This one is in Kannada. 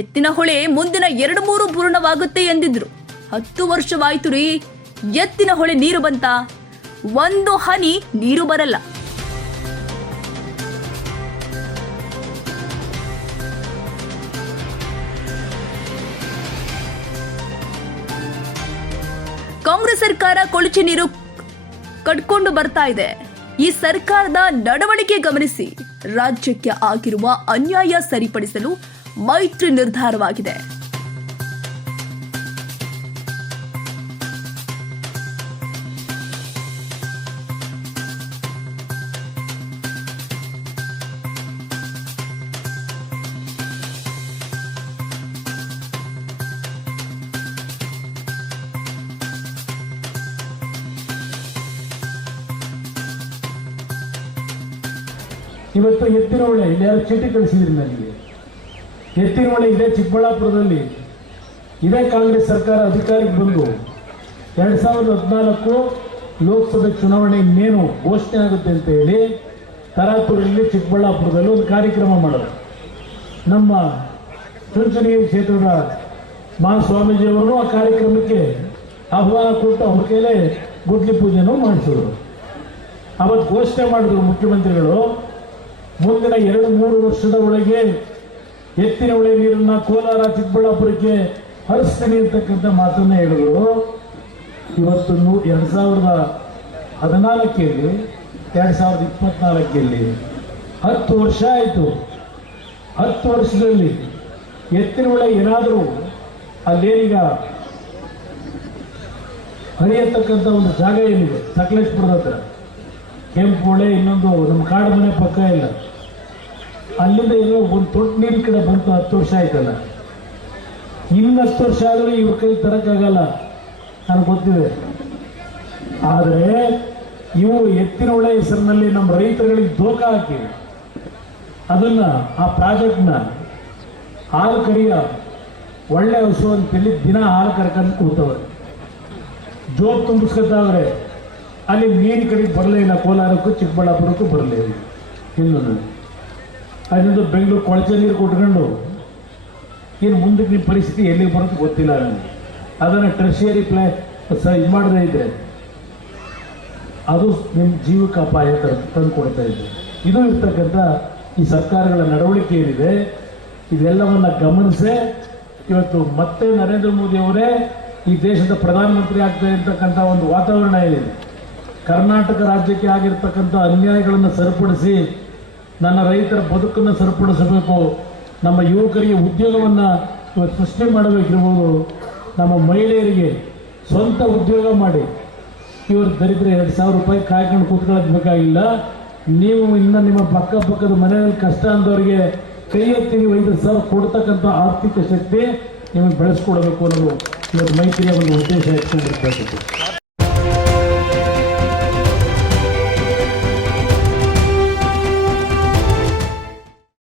ಎತ್ತಿನಹೊಳೆ ಮುಂದಿನ 2-3 ಪೂರ್ಣವಾಗುತ್ತೆ ಎಂದಿದ್ರು. 10 ವರ್ಷವಾಯ್ತು ರೀ, ಎತ್ತಿನಹೊಳೆ ನೀರು ಬಂತ? ಒಂದು ಹನಿ ನೀರು ಬರಲ್ಲ. ಕಾಂಗ್ರೆಸ್ ಸರ್ಕಾರ ಕೊಳಚೆ ನೀರು ಕಟ್ಕೊಂಡು ಬರ್ತಾ ಇದೆ. ಈ ಸರ್ಕಾರದ ನಡವಳಿಕೆ ಗಮನಿಸಿ ರಾಜ್ಯಕ್ಕೆ ಆಗಿರುವ ಅನ್ಯಾಯ ಸರಿಪಡಿಸಲು ಮೈತ್ರಿ ನಿರ್ಧಾರವಾಗಿದೆ. ಇವತ್ತು ಎತ್ತಿನಹೊಳೆ ಇಲ್ಲಿ ಯಾರು ಚೀಟಿ ಕಳಿಸಿದ್ರಿ ನನಗೆ. ಎತ್ತಿನಹೊಳೆ ಇದೆ ಚಿಕ್ಕಬಳ್ಳಾಪುರದಲ್ಲಿ. ಇದೇ ಕಾಂಗ್ರೆಸ್ ಸರ್ಕಾರ ಅಧಿಕಾರಕ್ಕೆ ಬಂದು 2014 ಲೋಕಸಭೆ ಚುನಾವಣೆ ಇನ್ನೇನು ಘೋಷಣೆ ಆಗುತ್ತೆ ಅಂತ ಹೇಳಿ ತರಾತುರಲ್ಲಿ ಚಿಕ್ಕಬಳ್ಳಾಪುರದಲ್ಲಿ ಒಂದು ಕಾರ್ಯಕ್ರಮ ಮಾಡೋದು. ನಮ್ಮ ಚುಂಚನಗಿರಿ ಕ್ಷೇತ್ರದ ಮಹಾಸ್ವಾಮೀಜಿಯವರು ಆ ಕಾರ್ಯಕ್ರಮಕ್ಕೆ ಆಹ್ವಾನ ಕೊಟ್ಟು ಅವ್ರ ಕೈಲೇ ಗುಡ್ಲಿ ಪೂಜೆನೂ ಮಾಡಿಸಿದ್ರು. ಅವತ್ತು ಘೋಷಣೆ ಮಾಡಿದ್ರು ಮುಖ್ಯಮಂತ್ರಿಗಳು, ಮುಂದಿನ 2-3 ವರ್ಷದ ಒಳಗೆ ಎತ್ತಿನಹೊಳೆ ನೀರನ್ನ ಕೋಲಾರ ಚಿಕ್ಕಬಳ್ಳಾಪುರಕ್ಕೆ ಹರಿಸ್ತೀನಿ ಅಂತಕ್ಕಂಥ ಮಾತನ್ನ ಹೇಳಿದ್ರು. ಇವತ್ತು 2014 2024 10 ವರ್ಷ ಆಯಿತು. 10 ವರ್ಷದಲ್ಲಿ ಎತ್ತಿನಹೊಳೆ ಏನಾದರೂ ಅಲ್ಲೇನೀಗ ಹರಿಯತಕ್ಕಂಥ ಒಂದು ಜಾಗ ಏನಿದೆ ಸಕಲೇಶ್ಪುರದ ಹತ್ರ, ಕೆಂಪು ಹೊಳೆ, ಇನ್ನೊಂದು ನಮ್ಮ ಕಾಡು ಮನೆ ಪಕ್ಕ ಇಲ್ಲ, ಅಲ್ಲಿಂದ ಏನೋ ಒಂದು ತೊಟ್ಟು ನೀರಿನ ಕಡೆ ಬಂತು. 10 ವರ್ಷ ಆಯ್ತಲ್ಲ. ಇನ್ನು 10 ವರ್ಷ ಆದರೂ ಇವ್ರ ಕೈ ತರಕ್ಕಾಗಲ್ಲ, ನನಗೆ ಗೊತ್ತಿದೆ. ಆದರೆ ಇವು ಎತ್ತಿನಹೊಳೆ ಹೆಸರಿನಲ್ಲಿ ನಮ್ಮ ರೈತರುಗಳಿಗೆ ದೋಖ ಹಾಕಿ ಅದನ್ನ ಆ ಪ್ರಾಜೆಕ್ಟ್ನ ಹಾಲು ಕರಿಯ ಒಳ್ಳೆ ಹಸು ಅಂತೇಳಿ ದಿನ ಹಾಲು ಕರ್ಕೊಂಡು ಕೂತವ್ರೆ, ಜೋಬ್ ತುಂಬಿಸ್ಕೊತಾವ್ರೆ. ಅಲ್ಲಿ ನೀರು ಕಡೆಗೆ ಬರಲೇ ಇಲ್ಲ, ಕೋಲಾರಕ್ಕೂ ಚಿಕ್ಕಬಳ್ಳಾಪುರಕ್ಕೂ ಬರಲೇ ಇಲ್ಲ. ಇನ್ನೊಂದು ಅದರಿಂದ ಬೆಂಗಳೂರು ಕೊಳಚೆ ನೀರು ಕೊಟ್ಕೊಂಡು ಏನು ಮುಂದಕ್ಕೆ ನಿಮ್ಮ ಪರಿಸ್ಥಿತಿ ಎಲ್ಲಿಗೆ ಬರೋದು ಗೊತ್ತಿಲ್ಲ ನನಗೆ. ಅದನ್ನು ಟರ್ಷಿಯರಿ ಇದು ಮಾಡದೇ ಇದ್ರೆ ಅದು ನಿಮ್ಮ ಜೀವಕ್ಕೆ ಅಪಾಯ ತಂದು ಕೊಡ್ತಾ ಇದೆ. ಇದು ಇರ್ತಕ್ಕಂಥ ಈ ಸರ್ಕಾರಗಳ ನಡವಳಿಕೆ ಏನಿದೆ ಇದೆಲ್ಲವನ್ನ ಗಮನಿಸೇ ಇವತ್ತು ಮತ್ತೆ ನರೇಂದ್ರ ಮೋದಿ ಅವರೇ ಈ ದೇಶದ ಪ್ರಧಾನಮಂತ್ರಿ ಆಗ್ತಾರೆ ಅಂತಕ್ಕಂಥ ಒಂದು ವಾತಾವರಣ ಏನಿದೆ. ಕರ್ನಾಟಕ ರಾಜ್ಯಕ್ಕೆ ಆಗಿರ್ತಕ್ಕಂಥ ಅನ್ಯಾಯಗಳನ್ನು ಸರಿಪಡಿಸಿ ನನ್ನ ರೈತರ ಬದುಕನ್ನು ಸರಿಪಡಿಸಬೇಕು, ನಮ್ಮ ಯುವಕರಿಗೆ ಉದ್ಯೋಗವನ್ನು ಸೃಷ್ಟಿ ಮಾಡಬೇಕಿರ್ಬೋದು, ನಮ್ಮ ಮಹಿಳೆಯರಿಗೆ ಸ್ವಂತ ಉದ್ಯೋಗ ಮಾಡಿ ಇವರು ದರಿದ್ರ 2,000 ರೂಪಾಯಿ ಕಾಯ್ಕೊಂಡು ಕೂತ್ಕೊಳ್ಳೋದು ಬೇಕಾಗಿಲ್ಲ. ನೀವು ಇನ್ನು ನಿಮ್ಮ ಪಕ್ಕದ ಮನೆಯಲ್ಲಿ ಕಷ್ಟ ಅಂದವರಿಗೆ ಕೈ ಎತ್ತಿ ನೀವು 5,000 ಕೊಡ್ತಕ್ಕಂಥ ಆರ್ಥಿಕ ಶಕ್ತಿ ನಿಮಗೆ ಬೆಳೆಸ್ಕೊಡ್ಬೇಕು ಅನ್ನೋದು ಇವತ್ತು ಮೈತ್ರಿಯ ಒಂದು ಉದ್ದೇಶ ಇಟ್ಕೊಂಡಿರ್ತಕ್ಕಂಥದ್ದು.